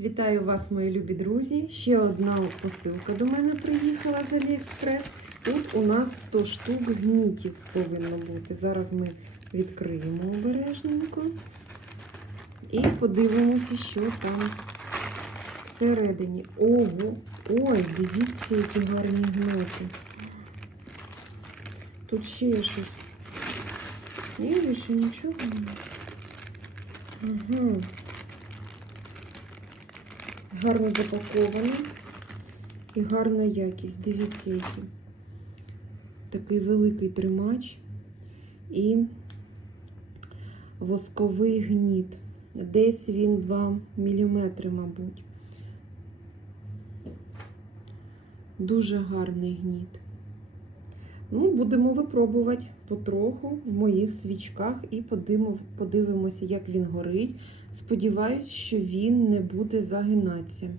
Вітаю вас, мої любі друзі. Ще одна посилка до мене приїхала з Аліекспрес. Тут у нас 100 штук гнітів повинно бути. Зараз ми відкриємо обережненько і подивимося, що там всередині. Ого! Ой, дивіться, які гарні гноти. Тут ще є щось. Ні, більше нічого. Ага. Гарно запакований і гарна якість. Дивіться, який. Такий великий тримач і восковий гніт. Десь він 2 мм, мабуть. Дуже гарний гніт. Ну, будемо випробувати потроху в моїх свічках і подивимося, як він горить. Сподіваюсь, що він не буде загинатися.